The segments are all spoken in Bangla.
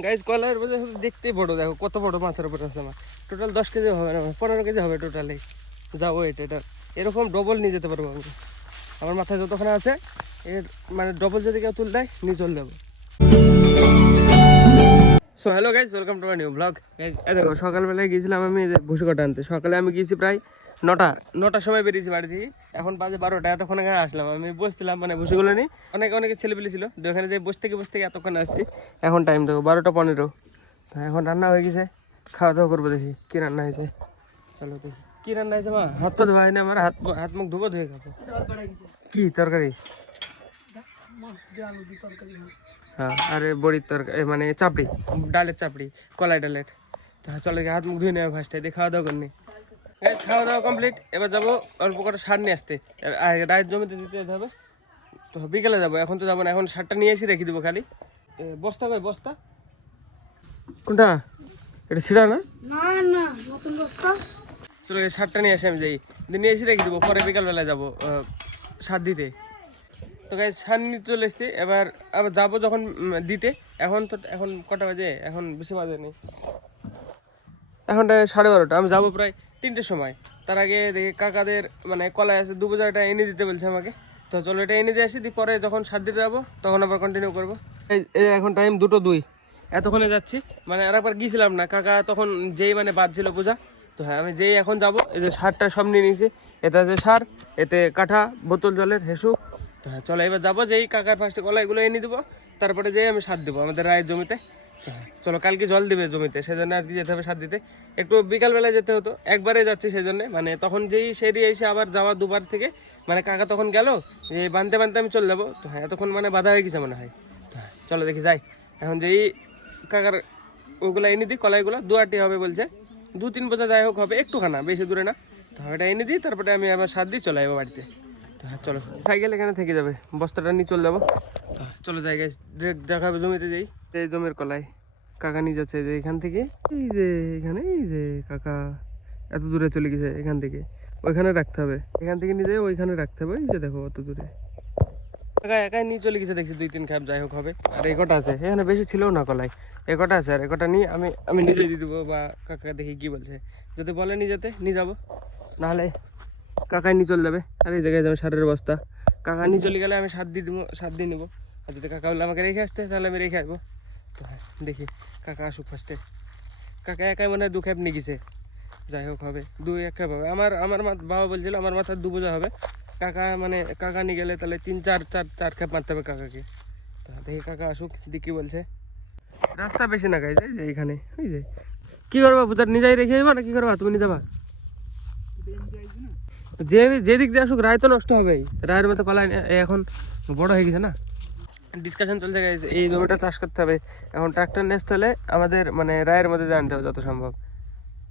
গাইজ কলার বাজার দেখতেই বড়, দেখো কত বড় মাছের উপরে আছে আমার। টোটাল 10 কেজি হবে না, 15 কেজি হবে টোটালি। যাবো এটা এরকম ডবল নিয়ে যেতে পারবো আমি। আমার মাথায় যতক্ষণ আছে এর মানে ডবল যদি কেউ তুল দেয় নিয়ে চলে যাবো। So hello guys, welcome to my new blog. Guys দেখো সকালবেলায় গিয়েছিলাম আমি ভুসি কটা আনতে। সকালে আমি গিয়েছি প্রায় নটার সময় বেরিয়েছি বাড়ি থেকে। এখন বাজে 12টা, এতক্ষণ এখানে আসলাম। আমি বসছিলাম মানে ভুসিগুলো নিয়ে, অনেকে ছেলেপিলে ছিল, ওখানে যে বসে থেকে এতক্ষণ আসছি। এখন টাইম দেখো 12টা 15। এখন রান্না হয়ে গেছে, খাওয়া দাওয়া করবো। দেখি কী রান্না হয়েছে, চলো দেখি কী রান্না হয়েছে। মা হাত তো ধোয়া হয় না আমার, হাত মুখ ধুবো, ধুয়ে খাবো। কি তরকারি? হ্যাঁ, আরে বড়ির তরকারি মানে চাপড়ি, ডালের চাপড়ি, কলাই ডালের। চলে হাত মুখ ধুয়ে নেবে ফার্স্টে দিয়ে খাওয়া দাওয়া করনি। খাওয়া দাওয়া কমপ্লিট, এবার যাবো অল্প কটা সার নিয়ে আসতে। রায়ের জমিতে দিতে যেতে হবে, তো বিকেলে যাবো। এখন তো যাবো না, এখন সারটা নিয়ে এসে রেখে দেবো খালি। বস্তা কই বস্তা? কোনটা? এটা ছিঁড়া না? চলো সারটা নিয়ে আসি, আমি যাই নিয়ে এসে রেখে দেবো, পরে বিকালবেলা যাবো সার দিতে। তো গাইজ সার নিতে চলে এসেছি, এবার আবার যাবো যখন দিতে। এখন কটা বাজে? এখন বেশি বাজে নেই, এখন 12:30। আমি যাবো প্রায় 3টের সময়। তার আগে দেখি কাকাদের মানে কলাই আছে 2 বোঝা, এটা এনে দিতে বলছে আমাকে। তো চলো এটা এনে দিয়ে আসি, পরে যখন সার দিতে যাবো তখন আবার কন্টিনিউ করবো। এই এখন টাইম 2:02, এতক্ষণে যাচ্ছি। মানে আর একবার গিয়েছিলাম না, কাকা তখন যেই মানে বাদ ছিল বোঝা। তো হ্যাঁ, আমি যেই এখন যাবো, এই যে সারটা সব নিয়ে নিয়েছি। এতে আছে সার, এতে কাঠা, বোতল জলের, হেসু। তো হ্যাঁ চলো এবার যাবো, যেই কাকার ফার্স্টে কলাইগুলো এনে দেবো, তারপরে যেই আমি সার দেবো আমাদের রায়ের জমিতে। চলো কালকে জল দিবে জমিতে, সেজন্য আজকে যেতে হবে সার দিতে। একটু বিকালবেলায় যেতে হতো, একবারে যাচ্ছি সেজন্য। মানে তখন যেই সেরি এসে আবার যাওয়া দুবার থেকে, মানে কাকা তখন গেল, এই বানতে আমি চলে যাবো। তো হ্যাঁ এতক্ষণ মানে বাধা হয়ে গেছে মনে হয়। চলো দেখি যাই, এখন যেই কাকার ওগুলো এনে দিই, কলাইগুলো 2 আটি হবে বলছে, 2-3 বোঝা যাই হোক হবে, একটুখানা, বেশি দূরে না। তো এটা এনে দিই, তারপরে আমি আবার সার দিয়ে চলে যাবো বাড়িতে। তো হ্যাঁ চলো, সাইকেল এখানে থেকে যাবে, বস্তাটা নিয়ে চলে যাবো। চলো জায়গায় ডিরেক্ট দেখাবে জমিতে যাই। এই জমির কলাই কাকা নিয়ে যাচ্ছে, যে এখান থেকে এই যে এখানে, এই যে কাকা এত দূরে চলে গেছে, এখান থেকে ওইখানে রাখতে হবে, এখান থেকে নিয়ে যেয়ে ওইখানে রাখতে হবে। এই যে দেখো অত দূরে কাকা একাই নিয়ে চলে গেছে, দেখছি 2-3 খাপ যাই হোক হবে। আর এই কটা আছে, এখানে বেশি ছিল না কলাই, এ কটা আছে। আর এ কটা নিয়ে আমি নিজে দিয়ে দেবো, বা কাকা দেখি কি বলছে। যদি বলে নিয়ে যেতে নিয়ে যাবো, নাহলে কাকাই নিয়ে চলে যাবে। আর এই জায়গায় যাবে সারের বস্তা, কাকা নিয়ে চলে গেলে আমি সার দিয়ে দেবো, সার দিয়ে নেবো। আর যদি কাকা বলে আমাকে রেখে আসতে, তাহলে আমি রেখে আসবো। তো হ্যাঁ দেখি কাকা আসুক ফার্স্টে। কাকা একাই মনে হয় 2 খ্যাপ নিয়ে গেছে, যাই হোক হবে 2-1 খ্যাপ হবে। আমার বাবা বলছিল আমার মাথার 2 বোঝা হবে। কাকা নিয়ে গেলে তাহলে 3-4 খ্যাপ মারতে হবে কাকাকে। তো দেখি কাকা আসুক, দেখি বলছে। রাস্তা বেশি না গাইছে, যে এইখানে ওই যে কী করবা বুঝার নিজেই রেখে যাবা, না কি করবা তুমি নিয়ে যাবা? যেদিক দিয়ে আসুক রায় তো নষ্ট হবেই, রায়ের মতো পালায় এখন বড় হয়ে গেছে না। ডিসকাশন চলছে গাইছে, এই জমিটা চাষ করতে হবে। এখন ট্রাক্টর নিয়ে আসতে হলে আমাদের মানে রায়ের মধ্যে জানতে হবে যত সম্ভব।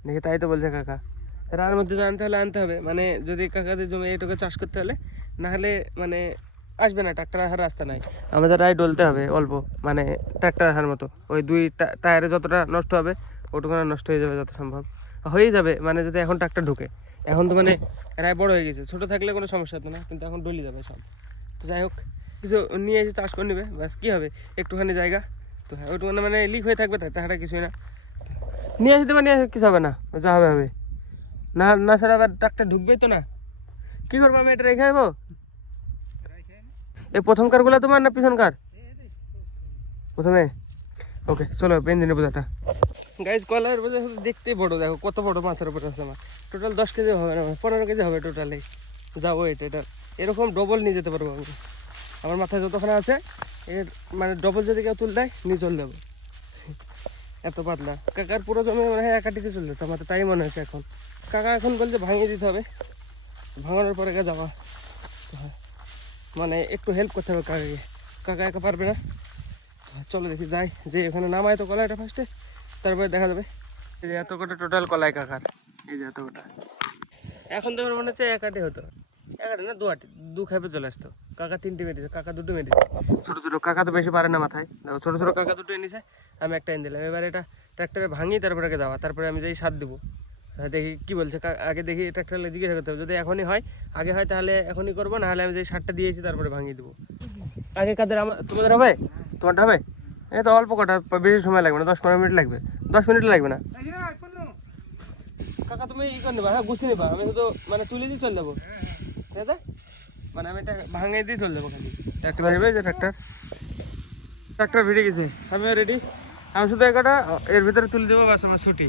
দেখি তাই তো বলছে কাকা, রায়ের মধ্যে আনতে হবে। মানে যদি কাকাদের জমি এইটুকু চাষ করতে হলে, না হলে মানে আসবে না, ট্রাক্টর আসার রাস্তা নাই। আমাদের রায় ডলতে হবে অল্প, মানে ট্রাক্টর আসার মতো। ওই 2 টায়ারে যতটা নষ্ট হবে ওটুকু নষ্ট হয়ে যাবে যত সম্ভব, হয়েই যাবে। মানে যদি এখন ট্রাক্টর ঢুকে, এখন তো মানে রায় বড় হয়ে গেছে, ছোটো থাকলে কোনো সমস্যা হতো না, কিন্তু এখন ডলি যাবে সব। তো যাই হোক, কিছু নিয়ে এসে চাষ করে নেবে, ব্যাস কী হবে, একটুখানি জায়গা। তো হ্যাঁ ওইটুখানে মানে লিক হয়ে থাকবে, তাছাড়া কিছুই না। নিয়ে আসতে পারে, নিয়ে আসে কিছু হবে না, যা হবে হবে। না ছাড়া আবার ট্রাক্টর ঢুকবেই তো না, কী করবো আমি এটা রেখে আসবো? এই প্রথম কারগুলো তোমার না পিছন কার? প্রথমে ওকে চলো বেঞ্জিনের বোঝাটা। গাইজ কলার বোঝা দেখতেই বড়, দেখো কত বড় মাছের উপরে আছে আমার। টোটাল 10 কেজি হবে না, 15 কেজি হবে টোটালি। যাবো এটা এরকম ডবল নিয়ে যেতে পারবো আমি। আমার মাথায় যতক্ষণ আছে এর মানে ডবল যদি কেউ তুল দেয় নিয়ে চলে যাবো, এত পাতলা। কাকার পুরো জমি মনে হয় 1 আটিতে চলে যেত, আমার তো তাই মনে হচ্ছে এখন। কাকা এখন বলছে ভাঙিয়ে দিতে হবে, ভাঙানোর পরে যাওয়া। মানে একটু হেল্প করতে হবে কাকাকে, কাকা একা পারবে না। চলো দেখি যাই, যে এখানে নামায় তো কলাইটা ফার্স্টে, তারপরে দেখা যাবে। এই যে এত কটা টোটাল কলাই কাকার, এই যে এত কটা। এখন তো আমার মনে হচ্ছে 1 আটি হতো, 1 আটি না 2 আটি, 2 খেপে চলে আসতো। কাকা 3টে মেরেছে, কাকা 2টো মেরেছে। ছোটো কাকা তো বেশি পারে না মাথায়, দেখো ছোটো কাকা 2টো এনেছে, আমি একটা এনে দিলাম। এবার এটা ট্র্যাক্টরে ভাঙি, তারপরে যাওয়া, তারপরে আমি যাই সার দেবো। দেখি কী বলছে, আগে দেখি ট্র্যাক্টরে জিজ্ঞাসা করতে হবে। যদি এখনই হয়, আগে হয় তাহলে এখনই করবো, নাহলে আমি যে সারটা দিয়েছি তারপরে ভাঙিয়ে দেবো। আগে কাদের? তোমাদের হবে? তোমারটা হবে? এটা অল্প কটা, বেশি সময় লাগবে না, 10-15 মিনিট লাগবে, 10 মিনিট লাগবে না। কাকা তুমি ই করে নেবা, হ্যাঁ গুছিয়ে নেবা, আমি শুধু মানে তুলে দিয়ে চলে যাবো, ঠিক আছে? মানে আমি এটা ভাঙিয়ে দিয়ে চলে যাবো খালি। ট্রাক্টর বাড়বে যে ট্রাক্টর ভিড়ে গেছে, আমিও রেডি। আমি শুধু একটা এর ভিতরে তুলে দেবো, বাস আমার ছুটি।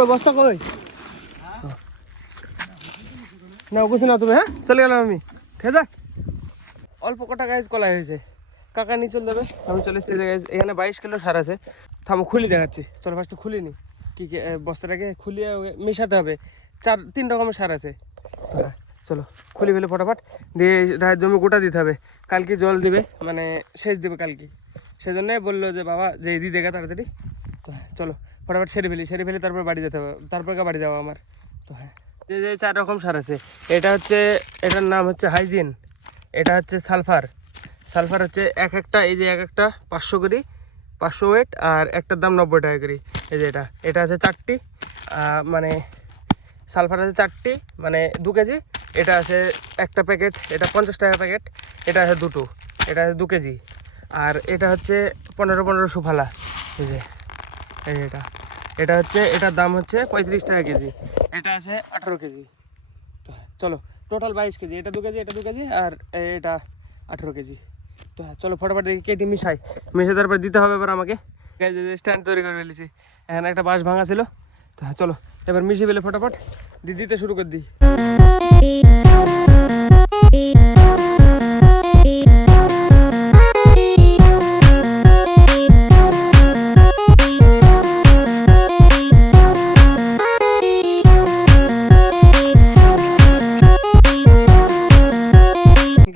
কই বস্তা কই? না বুঝি না তুমি, হ্যাঁ চলে গেলাম আমি, ঠিক আছে? অল্প কটা গাছ কলাই হয়েছে, কাকা নিয়ে চলে যাবে, আমি চলে এসেছি। এখানে 22 কিলো সার আছে, থামো খুলি দেখাচ্ছি। চলো ফার্স্টে খুলি নি, কী কী বস্তাটাকে খুলিয়ে মেশাতে হবে। 3 রকমের সার আছে, হ্যাঁ চলো খুলি ফেলে ফটাফট দিয়ে রায়ের জমি গোটা দিতে হবে। কালকে জল দিবে, মানে সেচ দেবে কালকে, সেজন্য বললো যে বাবা যে দিয়ে দেখা তাড়াতাড়ি। তো হ্যাঁ চলো ফটাফট সেরে ফেলি তারপর বাড়ি যেতে হবে, তারপর বাড়ি যাওয়া আমার। তো হ্যাঁ যে 4 রকম সার আছে, এটা হচ্ছে, এটার নাম হচ্ছে হাইজিন, এটা হচ্ছে সালফার। সালফার হচ্ছে একটা, এই যে একটা 500 করে, 500 ওয়েট, আর একটার দাম 90 টাকা করে। এই যে এটা আছে 4টি, মানে সালফার আছে 4টি, মানে 2 কেজি। এটা আছে একটা প্যাকেট, এটা 50 টাকা প্যাকেট। এটা আছে 2টো, এটা আছে 2 কেজি। আর এটা হচ্ছে 1500 ফালা। এই যে এটা হচ্ছে, এটার দাম হচ্ছে 35 টাকা কেজি। এটা আছে 18 কেজি। তো চলো টোটাল 22 কেজি, এটা 2 কেজি, এটা 2 কেজি, আর এটা 18 কেজি। তো চলো ফটাফট দেখি কেটে মিশে তারপর দিতে হবে এবার আমাকে। স্ট্যান্ড তৈরি করে ফেলেছি, এখানে একটা বাঁশ ভাঙা ছিল। তো চলো এবার মিশিয়ে ফেলে ফটাফট দিতে শুরু করে দিই।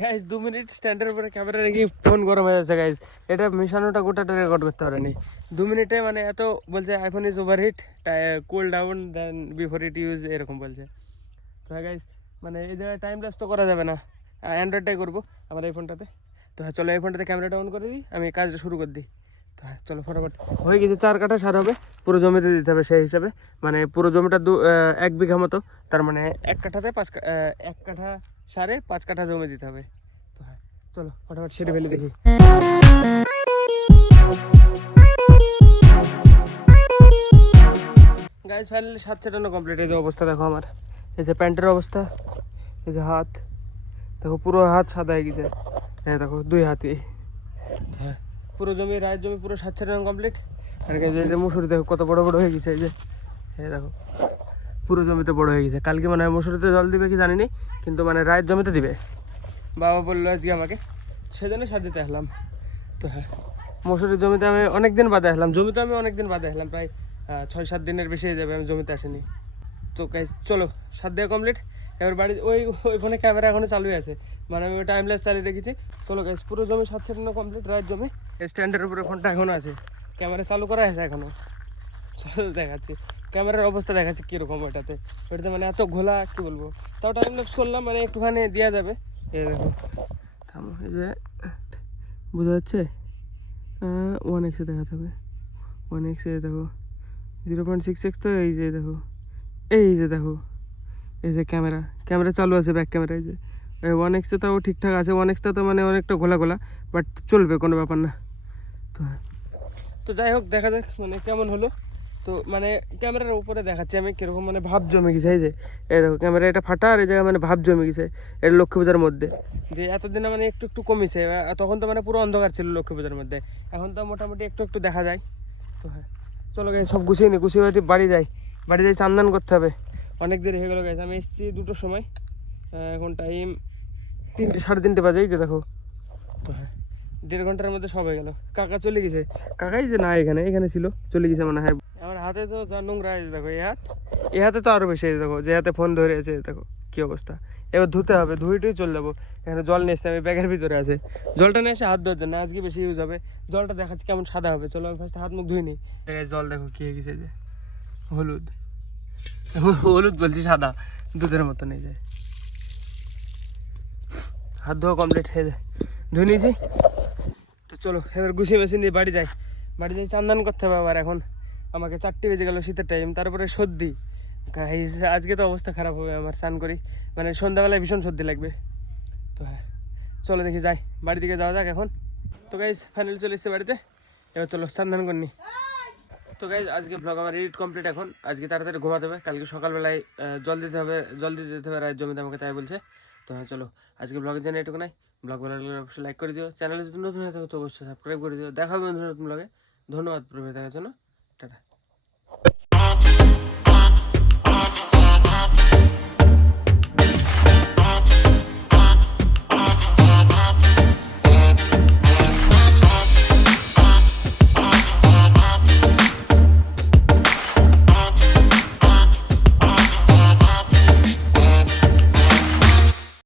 গাইজ 2 মিনিট স্ট্যান্ডের উপরে ক্যামেরা রেখে ফোন গরম হয়ে যাচ্ছে গাইজ। এটা মিশানোটা গোটাটা রেকর্ড করতে পারেনি 2 মিনিটে, মানে এত বলছে iPhone is over heat, cool down then before it use, এরকম বলছে। তো হ্যাঁ গাইজ, মানে এই জায়গায় টাইম লস তো করা যাবে না, অ্যান্ড্রয়েডটাই করবো আমার এই ফোনটাতে। তো হ্যাঁ চলো এই ফোনটাতে ক্যামেরাটা অন করে দিই, আমি কাজটা শুরু করে দিই। তো হ্যাঁ চলো ফটাফট হয়ে গেছে। 4 কাঠা সার হবে, পুরো জমিতে দিতে হবে সেই হিসাবে, মানে পুরো জমিটা 1 বিঘা মতো, তার মানে 1 কাঠাতে 1 কাঠা সারে 5 কাঠা জমি দিতে হবে। তো হ্যাঁ চলো ফটাফট সেরে ফেলে দেখি। গাইজ ফাইনালি 7 ছেটানো কমপ্লিট। এই যে অবস্থা দেখো আমার, এই যে প্যান্টের অবস্থা, এই যে হাত দেখো, পুরো হাত সাদা হয়ে গেছে। হ্যাঁ দেখো 2 হাতই। হ্যাঁ পুরো জমি, রায়ের জমি পুরো 7 ছেটানো কমপ্লিট। আর এই যে মুসুরি দেখো কত বড় বড় হয়ে গেছে, এই যে হ্যাঁ দেখো পুরো জমিতে বড় হয়ে গেছে। কালকে মানে মুসুরিতে জল দিবে কি জানি নি, কিন্তু মানে রায়ের জমিতে দিবে, বাবা বললো আজকে আমাকে, সেজন্য সাথ দিতে আসলাম। তো হ্যাঁ মসুরির জমিতে আমি অনেক দিন বাদে আসলাম, জমিতে আমি অনেক দিন বাদে আসলাম, প্রায় 6-7 দিনের বেশি হয়ে যাবে আমি জমিতে আসিনি। তো গাইস চলো সাত দেওয়া কমপ্লিট। এবার বাড়ি ওই ফোনে ক্যামেরা এখনও চালুই আছে, মানে আমি টাইমলেস চালিয়ে রেখেছি। চলো গাইস পুরো জমি 7 ছেটানো কমপ্লিট, রায়ের জমি। স্ট্যান্ডের উপরে ফোনটা এখনও আছে, ক্যামেরা চালু করা আছে এখনও। চলো দেখাচ্ছি ক্যামেরার অবস্থা, দেখাচ্ছি কীরকম ওইটাতে মানে এত ঘোলা, কী বলবো। তাও টাইমলেস করলাম, মানে একটুখানি দেওয়া যাবে। এই দেখো থামো, এই যে বোঝা যাচ্ছে 1x দেখাতে হবে, 1x দেখো 0.66। তো এই যে দেখো, এই যে ক্যামেরা চালু আছে, ব্যাক ক্যামেরা। এই যে 1x তাও ঠিকঠাক আছে, 1xটা তো মানে অনেকটা ঘোলা বাট চলবে, কোনো ব্যাপার না। তো যাই হোক দেখা যাক মানে কেমন হলো। তো মানে ক্যামেরার উপরে দেখাচ্ছি আমি কীরকম মানে ভাব জমে গেছে। এই যে এই দেখো ক্যামেরা এটা ফাটা, আর এই জায়গায় মানে ভাব জমে গেছে, এটা লক্ষ্মী পূজার মধ্যে। যে এতদিনে মানে একটু কমেছে, তখন তো মানে পুরো অন্ধকার ছিল লক্ষ্মী পূজার মধ্যে, এখন তো মোটামুটি একটু দেখা যায়। তো হ্যাঁ চলো গাইস সব গুছিয়ে বাড়ি যাই চান্দান করতে হবে, অনেক দেরি হয়ে গেলো গাইস। আমি এসেছি 2টোর সময়, এখন টাইম 3টে 3:30 বাজে। এই যে দেখো, তো হ্যাঁ 1.5 ঘন্টার মধ্যে সব হয়ে গেল। কাকা চলে গেছে, কাকাই যে না এখানে ছিল, চলে গেছে মানে। হ্যাঁ আমার হাতে তো যা নোংরা, দেখো এই হাতে তো আরও বেশি। দেখো যে হাতে ফোন ধরে আছে, দেখো কী অবস্থা। এবার ধুতে হবে, ধুইটেই চলে যাবো। এখানে জল নিয়ে এসছে, আমি ব্যাগের ভিতরে আছে, জলটা নিয়ে এসে হাত ধোয়ার জন্য, আজকে বেশি ইউজ হবে। জলটা দেখাচ্ছি কেমন সাদা হবে, চলো আমি ফার্স্ট হাত মুখ ধুই নিই। জল দেখো কী হয়ে গেছে, যে হলুদ বলছি সাদা, দুধের মতো নিয়ে যায়। হাত ধোয়া কমপ্লিট হয়ে যায়, ধুয়ে নিয়েছি। তো চলো এবার গুছিয়ে বেছে নিয়ে বাড়ি যাই। বাড়ি যাই চান দান করতে হবে আবার। এখন আমাকে 4টে বেজে গেল, শীতের টাইম, তারপরে সর্দি। গাইস আজকে তো অবস্থা খারাপ হবে আমার, স্নান করি মানে সন্ধ্যাবেলায় ভীষণ সর্দি লাগবে। তো হ্যাঁ চলো দেখি যাই, বাড়ি দিকে যাওয়া যাক এখন। তো গাইস ফাইনালি চলে এসছে বাড়িতে, এবার চলো স্নান দান করে নি। তো গাইজ আজকে ব্লগ আমার এডিট কমপ্লিট। এখন আজকে তাড়াতাড়ি ঘুমাতে হবে, কালকে সকালবেলায় জল দিতে হবে, জল দিতে যেতে হবে রায়ের জমিতে, আমাকে তাই বলছে। তো হ্যাঁ চলো আজকে ব্লগের জন্য এটুকু নাই। ব্লগ ভালো লাগলে অবশ্যই লাইক করে দিও, চ্যানেলে যদি নতুন হয়ে থাকো তো অবশ্যই সাবস্ক্রাইব করে দিও। দেখা হবে বন্ধুরা নতুন ব্লগে। ধন্যবাদ পুরো দেখার জন্য।